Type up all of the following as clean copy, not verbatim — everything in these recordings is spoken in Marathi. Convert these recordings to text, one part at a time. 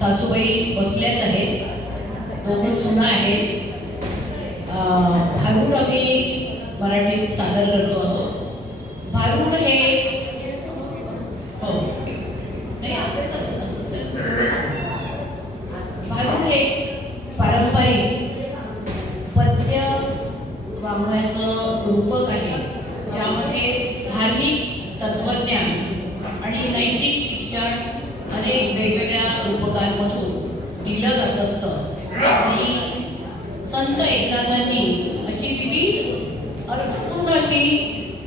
सासूबाई बसल्याच आहेत, दोघं सुना आहेत. भारूड आम्ही मराठीत सादर करतो आहोत. भारूड हे हो नाही भारूड हे पारंपरिक पद्य वाङ्मयाचं रूपक आहे, ज्यामध्ये धार्मिक तत्वज्ञान आणि नैतिक शिक्षण अनेक वेगवेगळ्या रूपकांमधून दिलं जात असतं. आणि संत एकनाथांनी अशी विविध अर्थपूर्ण अशी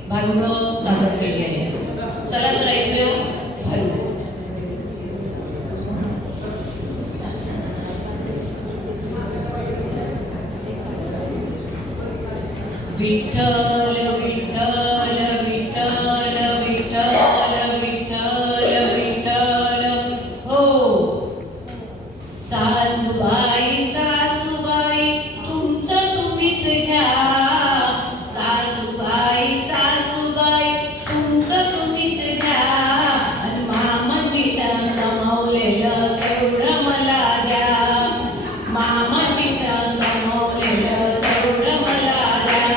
भारूडं सादर केली आहे. चला तर ऐकूया भारूड. विठ्ठल विठ्ठल विठ्ठल विठ्ठल विठ्ठल विठ्ठल हो. सासूबाई सासूबाई तुमचं तुम्हीच घ्या. सासूबाई सासूबाई तुमचं तुम्हीच घ्या. आणि मामाजीनं कमावलेलं तेवढं मला द्या. मामाजीनं कमावलेलं तेवढं मला द्या.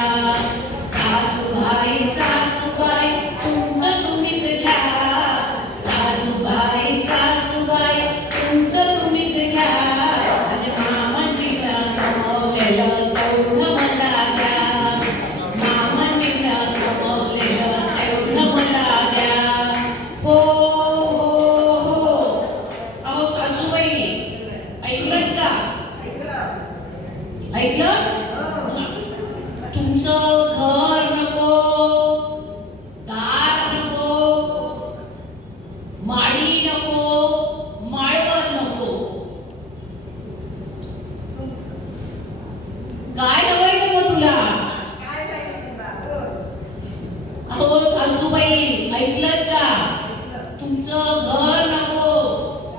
सासूबाई सासूबाई तुमचं तुम्हीच घ्या. सासूबाई सासूबाई तुमचं तुम्हीच घ्या. आणि मामाजीनं कमावलेलं तेवढं मला द्या. मामाजीनं कमावलेलं तेवढं मला द्या. हो हो हो. अहो सासूबाई ऐकलं का? ऐकलं? तुमचं घर नको, दार नको, माडी नको, माळवण नको. काय हवंय का मग तुला? अहो सासूबाई ऐकलं का? तुमचं घर नको,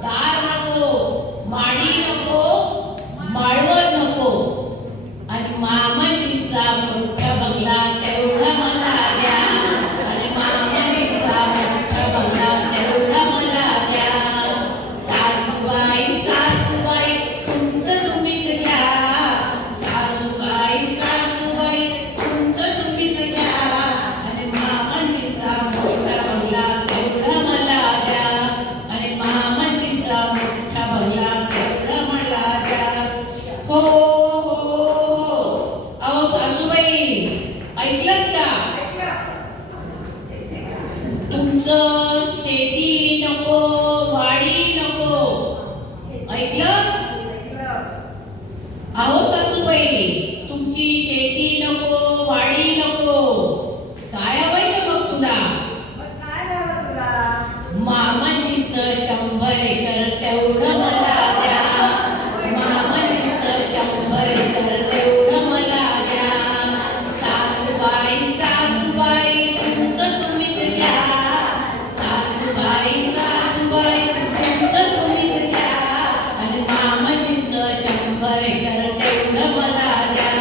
दार नको, माडी नको, माळवण नको. आणि मामाजीचा मोठा बंगला तेवढा मला द्या. आणि मामाजीचा मोठा बंगला तेवढा मला द्या. सासूबाई सासूबाई तुमचं तुम्हीच घ्या. सासूबाई सासूबाई तुमचं तुम्हीच घ्या. आणि मामाजीचा मोठा बंगला तेवढा मला द्या. आणि मामाजीचा मोठा बंगला तेवढा मला द्या. हो हो हो. अहो सासूबाई ऐकलं का? तुमचं शेती नको, वाडी नको. ऐकलं? अहो सासूबाई तुमची शेती नको, वाडी नको. काय हवंय का मग तुला? मामाजींचं 100 एकर तेवढं मला द्या. मामाजींचं 100 एकर तेवढं मला द्या. सासूबाई सासूबाई तुमचं तुम्हीच घ्या. सासूबाई सासूबाई तुमचं तुम्हीच घ्या. आणि मामाजींचं 100 एकर तेवढं मला द्या.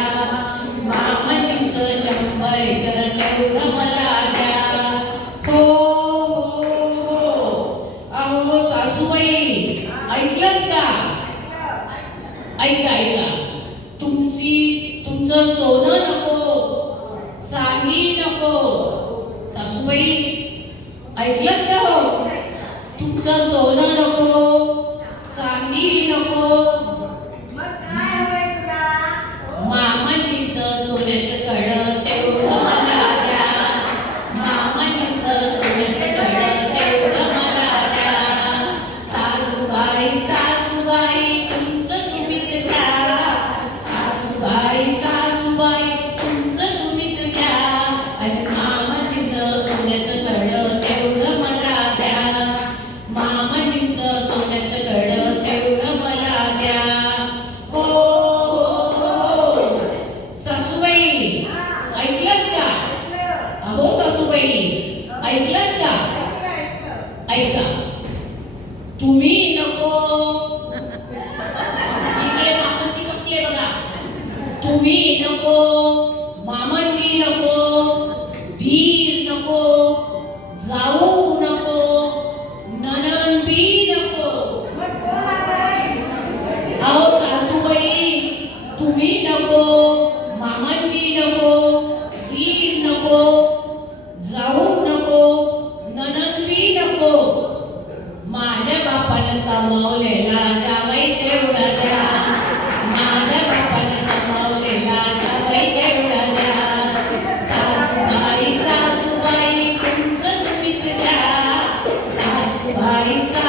मामाजींचं 100 एकर तेवढं मला द्या. हो हो हो. अहो सासूबाई ऐकलं का? ऐका ऐका. तुमचं सोनं नको, चांदी नको. सासूबाई ऐकलं का हो? तुमचं सोनं नको, चांदी नको. मामाजीचं सोन्याचं कड तेवढं मला द्या. मामाजीचं सोन्याचं कड तेवढं मला द्या. सासूबाई सासूबाई तुमचं तुम्हीच घ्या. सासूबाई सासूबाई तुमचं तुम्हीच घ्या. आणि मामाजीचं सोन्याचं कड तेवढं मला द्या. मामाजीचं सोन्याचं कड तेवढं मला द्या. हो हो हो. सासूबाई ऐकलं का? अहो सासूबाई ऐकलं का? ऐका. तुम्ही नको. इकडे मामाजी बसले बघा. तुम्ही नको, मामाजी नको, धीर नको, जाऊ नको, ननंदी नको. साई साई